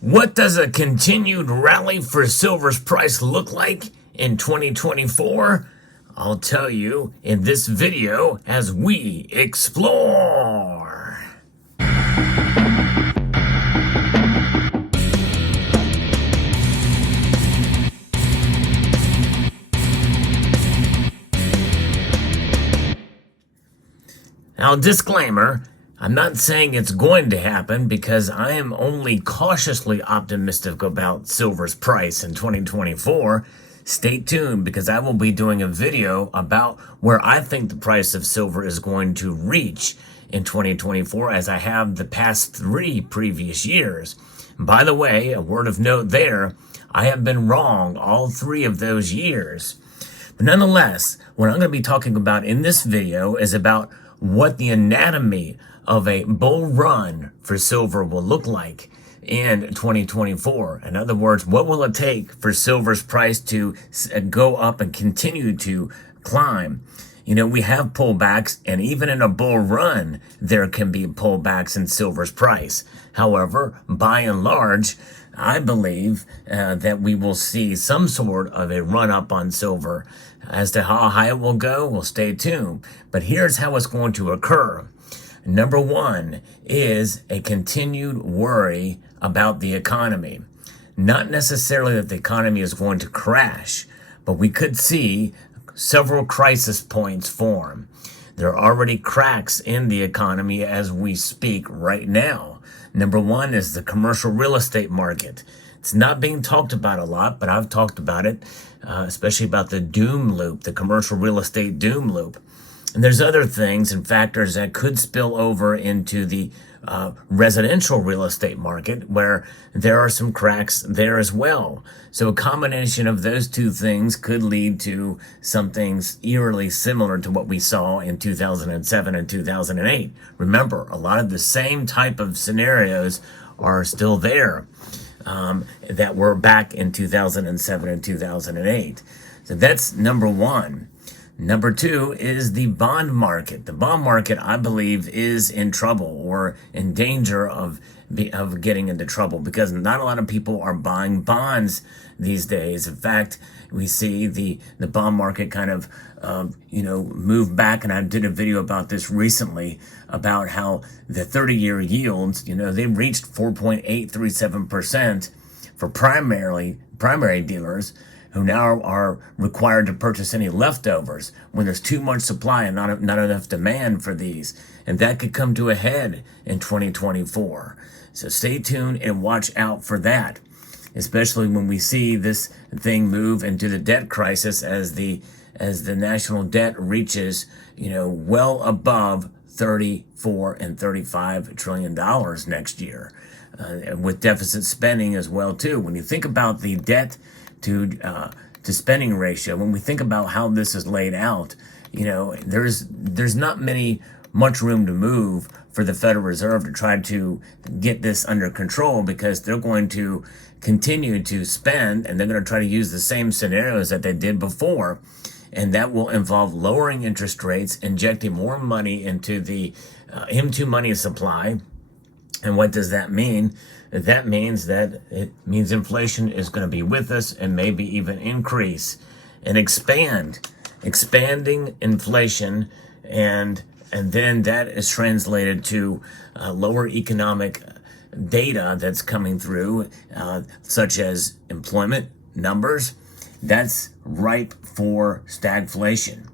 What does a continued rally for silver's price look like in 2024? I'll tell you in this video as we explore. Now, disclaimer, I'm not saying it's going to happen because I am only cautiously optimistic about silver's price in 2024. Stay tuned because I will be doing a video about where I think the price of silver is going to reach in 2024 as I have the past 3 previous years. By the way, a word of note there, I have been wrong all 3 of those years. But nonetheless, what I'm going to be talking about in this video is about what the anatomy of a bull run for silver will look like in 2024. In other words, what will it take for silver's price to go up and continue to climb? You know, we have pullbacks, and even in a bull run, there can be pullbacks in silver's price. However, by and large, I believe that we will see some sort of a run up on silver. As to how high it will go, we'll stay tuned. But here's how it's going to occur. Number 1 is a continued worry about the economy. Not necessarily that the economy is going to crash, but we could see several crisis points form. There are already cracks in the economy as we speak right now. Number 1 is the commercial real estate market. It's not being talked about a lot, but I've talked about it, especially about the doom loop, the commercial real estate doom loop. And there's other things and factors that could spill over into the residential real estate market where there are some cracks there as well. So a combination of those 2 things could lead to something eerily similar to what we saw in 2007 and 2008. Remember, a lot of the same type of scenarios are still there that were back in 2007 and 2008. So that's number 1. Number 2 is the bond market. The bond market, I believe, is in trouble or in danger of getting into trouble because not a lot of people are buying bonds these days. In fact, we see the bond market kind of, move back. And I did a video about this recently about how the 30-year yields, they reached 4.837% for primary dealers, who now are required to purchase any leftovers when there's too much supply and not enough demand for these. And that could come to a head in 2024. So stay tuned and watch out for that, especially when we see this thing move into the debt crisis as the national debt reaches, well above 34 and 35 trillion dollars next year, with deficit spending as well too. When you think about the debt to spending ratio, when we think about how this is laid out, there's not much room to move for the Federal Reserve to try to get this under control because they're going to continue to spend and they're going to try to use the same scenarios that they did before. And that will involve lowering interest rates, injecting more money into the into money supply. And what does that mean? That means inflation is going to be with us and maybe even increase and expanding inflation, and then that is translated to lower economic data that's coming through, such as employment numbers. That's ripe for stagflation.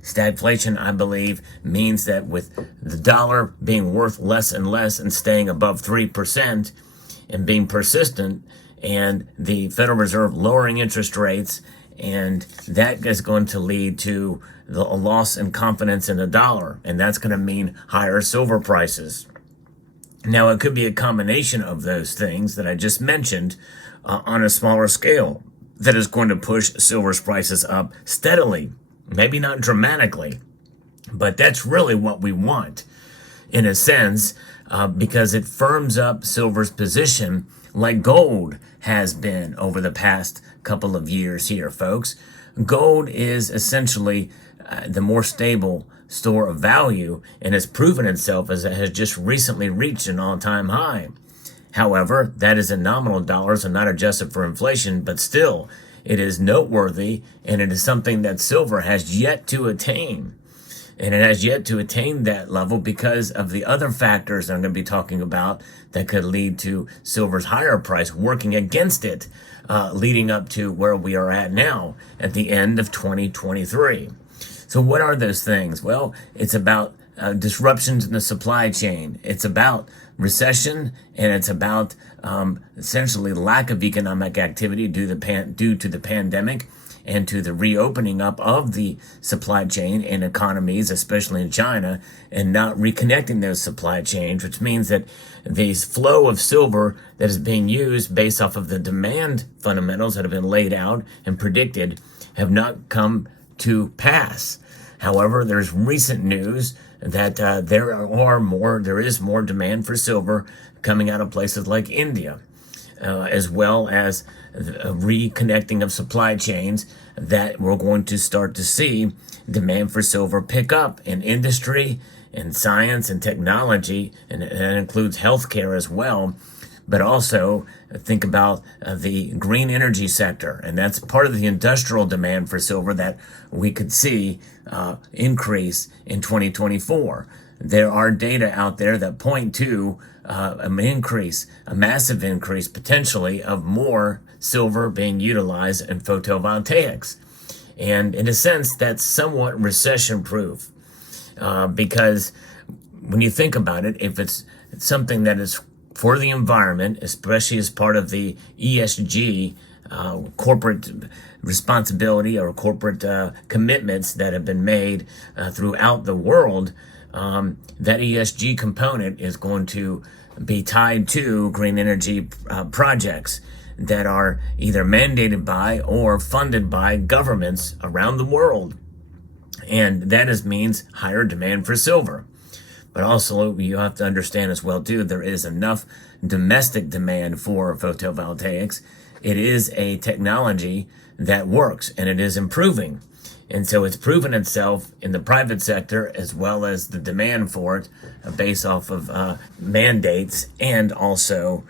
Stagflation, I believe, means that with the dollar being worth less and less and staying above 3% and being persistent, and the Federal Reserve lowering interest rates, and that is going to lead to a loss in confidence in the dollar, and that's going to mean higher silver prices. Now, it could be a combination of those things that I just mentioned on a smaller scale that is going to push silver's prices up steadily. Maybe not dramatically, but that's really what we want in a sense, because it firms up silver's position like gold has been over the past couple of years here, folks. Gold is essentially the more stable store of value and has proven itself as it has just recently reached an all-time high. However, that is in nominal dollars and not adjusted for inflation, but still, it is noteworthy, and it is something that silver has yet to attain. And it has yet to attain that level because of the other factors that I'm going to be talking about that could lead to silver's higher price working against it, leading up to where we are at now at the end of 2023. So what are those things? Well, it's about disruptions in the supply chain. It's about recession, and it's about essentially lack of economic activity due to the pandemic and to the reopening up of the supply chain and economies, especially in China, and not reconnecting those supply chains, which means that the flow of silver that is being used based off of the demand fundamentals that have been laid out and predicted have not come to pass. However, there's recent news that there is more demand for silver coming out of places like India, as well as a reconnecting of supply chains that we're going to start to see demand for silver pick up in industry and science and technology, and that includes healthcare as well. But also think about the green energy sector, and that's part of the industrial demand for silver that we could see increase in 2024. There are data out there that point to a massive increase potentially of more silver being utilized in photovoltaics. And in a sense, that's somewhat recession-proof because when you think about it, if it's something that is for the environment, especially as part of the ESG corporate responsibility or corporate commitments that have been made throughout the world, that ESG component is going to be tied to green energy projects that are either mandated by or funded by governments around the world. And that means higher demand for silver. But also, you have to understand as well, too, there is enough domestic demand for photovoltaics. It is a technology that works, and it is improving. And so it's proven itself in the private sector as well as the demand for it based off of mandates and also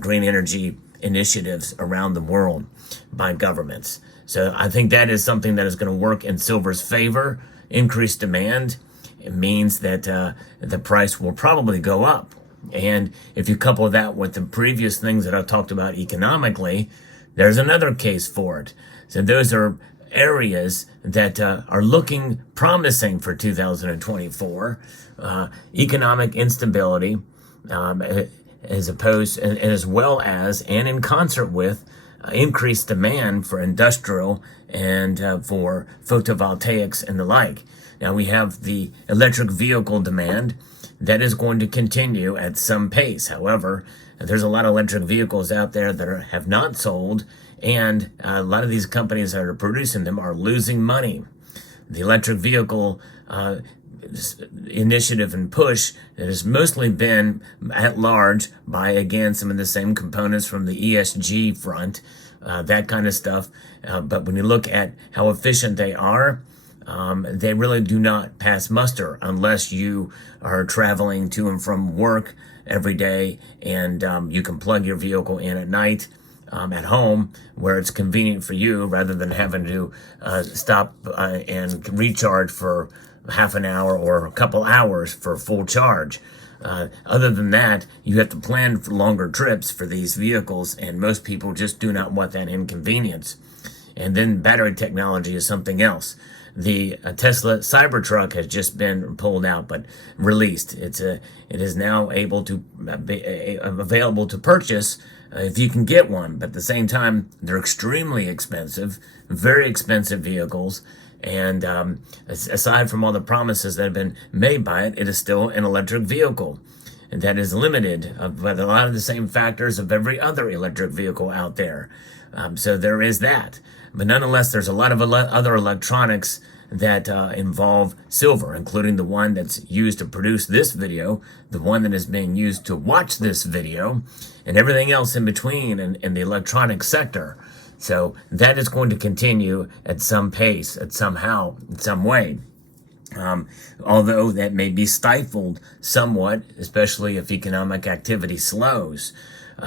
green energy initiatives around the world by governments. So I think that is something that is going to work in silver's favor, increased demand. It means that the price will probably go up. And if you couple that with the previous things that I talked about economically, there's another case for it. So those are areas that are looking promising for 2024. Economic instability, as opposed, and as well as, and in concert with, increased demand for industrial and for photovoltaics and the like. Now we have the electric vehicle demand that is going to continue at some pace. However, there's a lot of electric vehicles out there that have not sold, and a lot of these companies that are producing them are losing money. The electric vehicle initiative and push that has mostly been at large by, again, some of the same components from the ESG front, that kind of stuff. But when you look at how efficient they are, they really do not pass muster unless you are traveling to and from work every day and you can plug your vehicle in at night at home where it's convenient for you rather than having to stop and recharge for half an hour or a couple hours for full charge. Other than that, you have to plan for longer trips for these vehicles, and most people just do not want that inconvenience. And then battery technology is something else. The Tesla Cybertruck has just been pulled out, but released. It is now able to be available to purchase if you can get one. But at the same time, they're extremely expensive, very expensive vehicles. And aside from all the promises that have been made by it, it is still an electric vehicle. And that is limited by a lot of the same factors of every other electric vehicle out there. So there is that. But nonetheless, there's a lot of other electronics that involve silver, including the one that's used to produce this video, the one that is being used to watch this video, and everything else in between in the electronic sector. So that is going to continue at some pace, in some way. Although that may be stifled somewhat, especially if economic activity slows.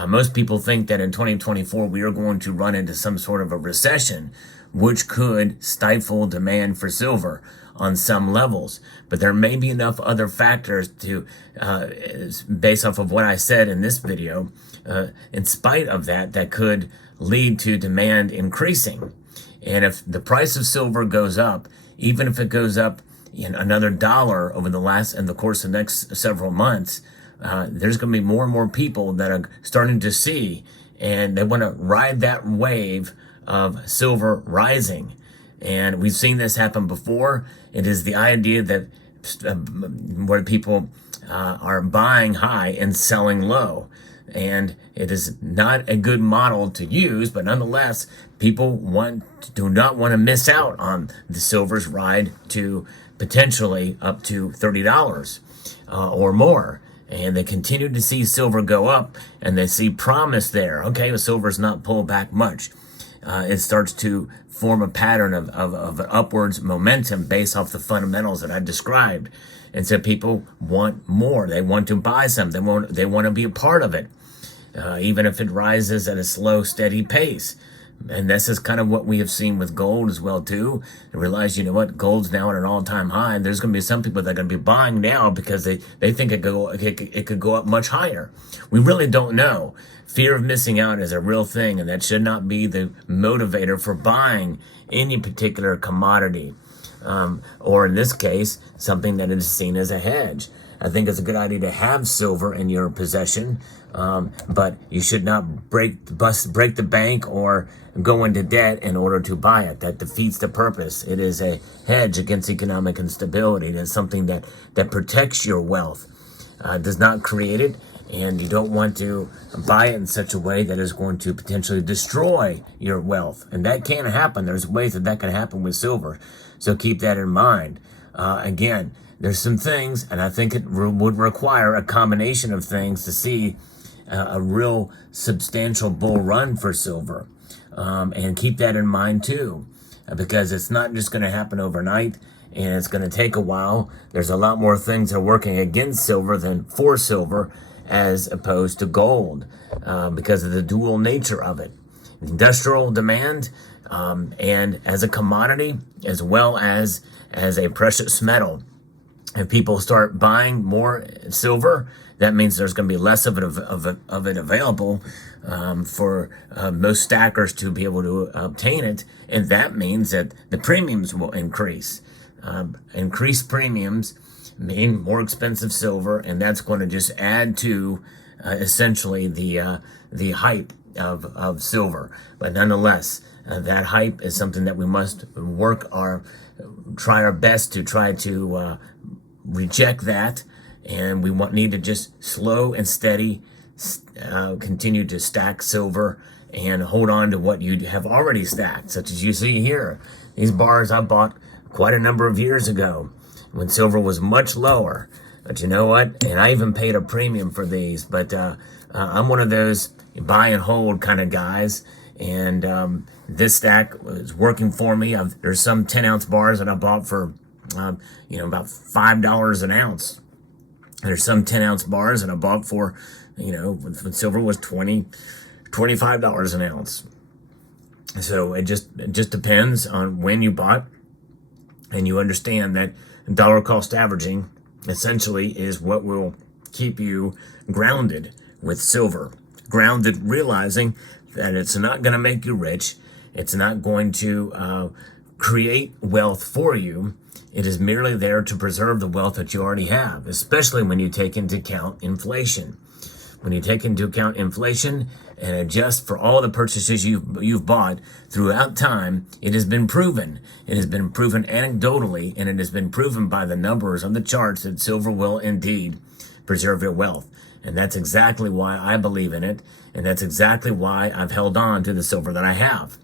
Most people think that in 2024 we are going to run into some sort of a recession, which could stifle demand for silver on some levels. But there may be enough other factors to, based off of what I said in this video, in spite of that, that could lead to demand increasing. And if the price of silver goes up, even if it goes up another $1 over in the course of the next several months, there's going to be more and more people that are starting to see, and they want to ride that wave of silver rising. And we've seen this happen before. It is the idea that where people are buying high and selling low. And it is not a good model to use, but nonetheless, people do not want to miss out on the silver's ride to potentially up to $30 or more. And they continue to see silver go up, and they see promise there. Okay, the silver's not pulled back much. It starts to form a pattern of upwards momentum based off the fundamentals that I described. And so people want more. They want to buy some. They want to be a part of it, even if it rises at a slow, steady pace. And this is kind of what we have seen with gold as well, too. And realize, you know what, gold's now at an all-time high, and there's going to be some people that are going to be buying now because they think it could go up much higher. We really don't know. Fear of missing out is a real thing, and that should not be the motivator for buying any particular commodity, or in this case, something that is seen as a hedge. I think it's a good idea to have silver in your possession, but you should not break the bank or go into debt in order to buy it. That defeats the purpose. It is a hedge against economic instability. It is something that protects your wealth, does not create it, and you don't want to buy it in such a way that is going to potentially destroy your wealth. And that can happen. There's ways that can happen with silver, so keep that in mind. Again, there's some things, and I think it would require a combination of things to see a real substantial bull run for silver. And keep that in mind too, because it's not just going to happen overnight, and it's going to take a while. There's a lot more things that are working against silver than for silver, as opposed to gold, because of the dual nature of it. Industrial demand, and as a commodity, as well as a precious metal. If people start buying more silver, that means there's going to be less of it available for most stackers to be able to obtain it, and that means that the premiums will increase. Increased premiums mean more expensive silver, and that's going to just add to essentially the hype of silver. But nonetheless, that hype is something that we must try our best to try to reject that, and we need to just slow and steady continue to stack silver and hold on to what you have already stacked, such as you see here. These bars I bought quite a number of years ago when silver was much lower. But you know what? And I even paid a premium for these. But I'm one of those buy and hold kind of guys. And this stack is working for me. There's some 10-ounce bars that I bought for, about $5 an ounce. There's some 10-ounce bars that I bought for, when silver was $25 an ounce. So it just depends on when you bought, and you understand that dollar cost averaging essentially is what will keep you grounded with silver. Grounded, realizing that it's not going to make you rich. It's not going to create wealth for you. It is merely there to preserve the wealth that you already have, especially when you take into account inflation. When you take into account inflation and adjust for all the purchases you've bought throughout time, it has been proven. It has been proven anecdotally, and it has been proven by the numbers on the charts that silver will indeed preserve your wealth. And that's exactly why I believe in it, and that's exactly why I've held on to the silver that I have.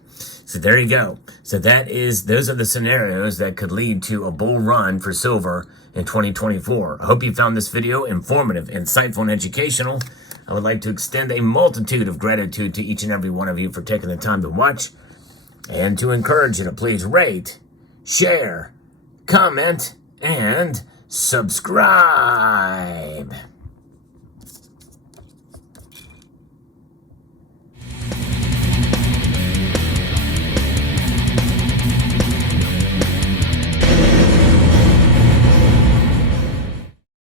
So there you go. So those are the scenarios that could lead to a bull run for silver in 2024. I hope you found this video informative, insightful, and educational. I would like to extend a multitude of gratitude to each and every one of you for taking the time to watch, and to encourage you to please rate, share, comment, and subscribe.